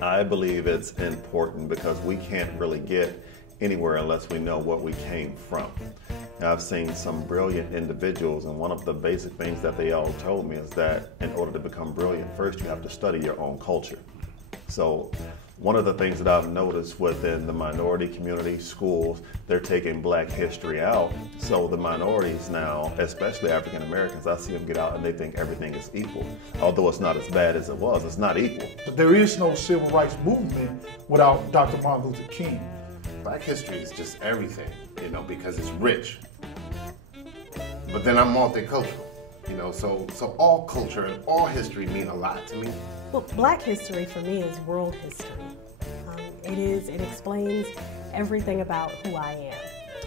I believe it's important because we can't really get anywhere unless we know what we came from. Now, I've seen some brilliant individuals, and one of the basic things that they all told me is that in order to become brilliant, first you have to study your own culture. So one of the things that I've noticed within the minority community, schools, they're taking Black history out. So the minorities now, especially African Americans, I see them get out and they think everything is equal. Although it's not as bad as it was, it's not equal. But there is no civil rights movement without Dr. Martin Luther King. Black history is just everything, you know, because it's rich. But then I'm multicultural, you know, so all culture and all history mean a lot to me. Well, Black history for me is world history. It explains everything about who I am.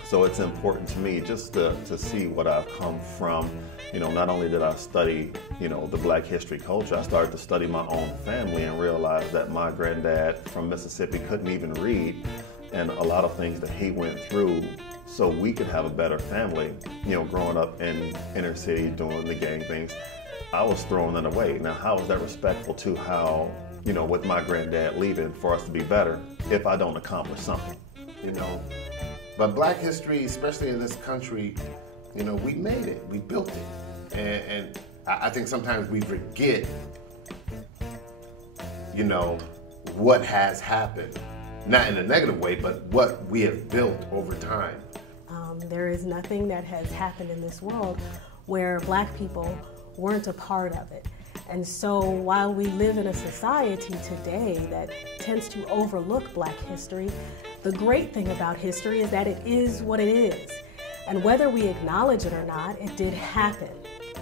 So it's important to me just to see what I've come from. You know, not only did I study, you know, the Black history culture, I started to study my own family and realized that my granddad from Mississippi couldn't even read, and a lot of things that he went through so we could have a better family. You know, growing up in inner city doing the gang things, I was throwing that away. Now, how is that respectful to how, you know, with my granddad leaving for us to be better if I don't accomplish something? You know, but Black history, especially in this country, you know, we made it, we built it. And I think sometimes we forget, you know, what has happened. Not in a negative way, but what we have built over time. There is nothing that has happened in this world where Black people weren't a part of it. And so while we live in a society today that tends to overlook Black history, the great thing about history is that it is what it is. And whether we acknowledge it or not, it did happen.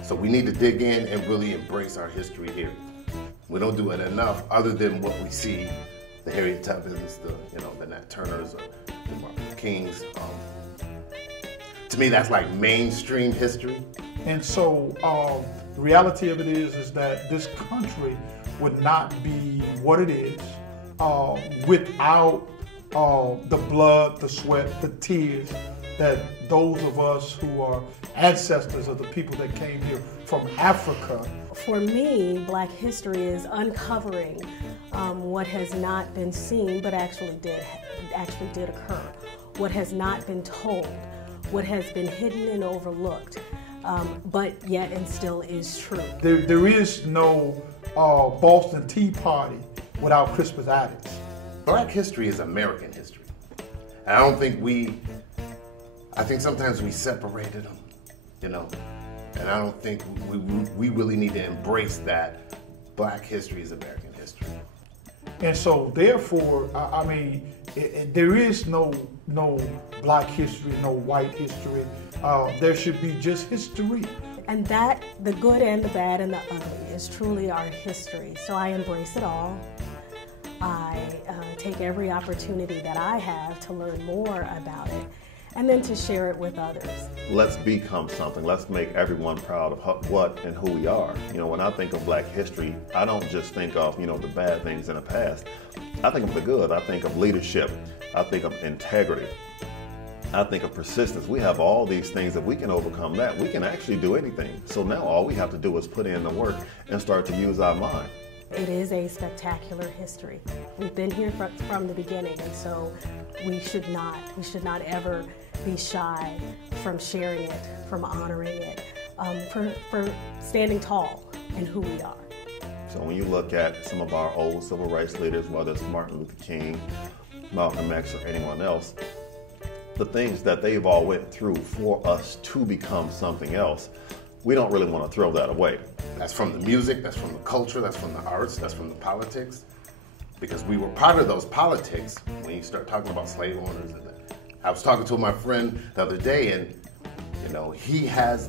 So we need to dig in and really embrace our history here. We don't do it enough other than what we see, the Harriet Tubmans, the Nat Turners, the Martin Luther Kings. To me, that's like mainstream history. And so the reality of it is that this country would not be what it is without the blood, the sweat, the tears that those of us who are ancestors of the people that came here from Africa. For me, Black history is uncovering what has not been seen but actually did occur, what has not been told, what has been hidden and overlooked, but yet and still is true. There is no Boston Tea Party without Crispus Attucks. Black history is American history. And I think sometimes we separated them, you know, and I don't think we really need to embrace that Black history is American history. And so therefore, I mean, there is no Black history, no white history. There should be just history. And that, the good and the bad and the ugly, is truly our history. So I embrace it all. I take every opportunity that I have to learn more about it, and then to share it with others. Let's become something. Let's make everyone proud of what and who we are. You know, when I think of Black history, I don't just think of, you know, the bad things in the past. I think of the good. I think of leadership. I think of integrity. I think of persistence. We have all these things. If we can overcome that, we can actually do anything. So now all we have to do is put in the work and start to use our mind. It is a spectacular history. We've been here from the beginning, and so we should not ever be shy from sharing it, from honoring it, for standing tall in who we are. So when you look at some of our old civil rights leaders, whether it's Martin Luther King, Malcolm X, or anyone else, the things that they've all went through for us to become something else, we don't really want to throw that away. That's from the music, that's from the culture, that's from the arts, that's from the politics. Because we were part of those politics when you start talking about slave owners I was talking to my friend the other day, and you know,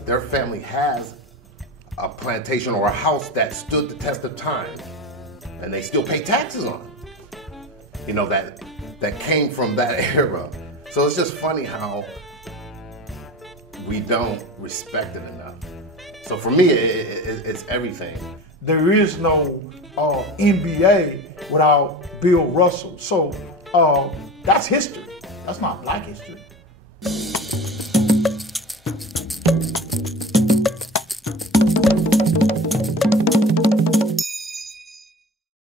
their family has a plantation or a house that stood the test of time, and they still pay taxes on it. You know, that came from that era. So it's just funny how we don't respect it enough. So for me, it's everything. There is no NBA without Bill Russell. So that's history. That's not black history.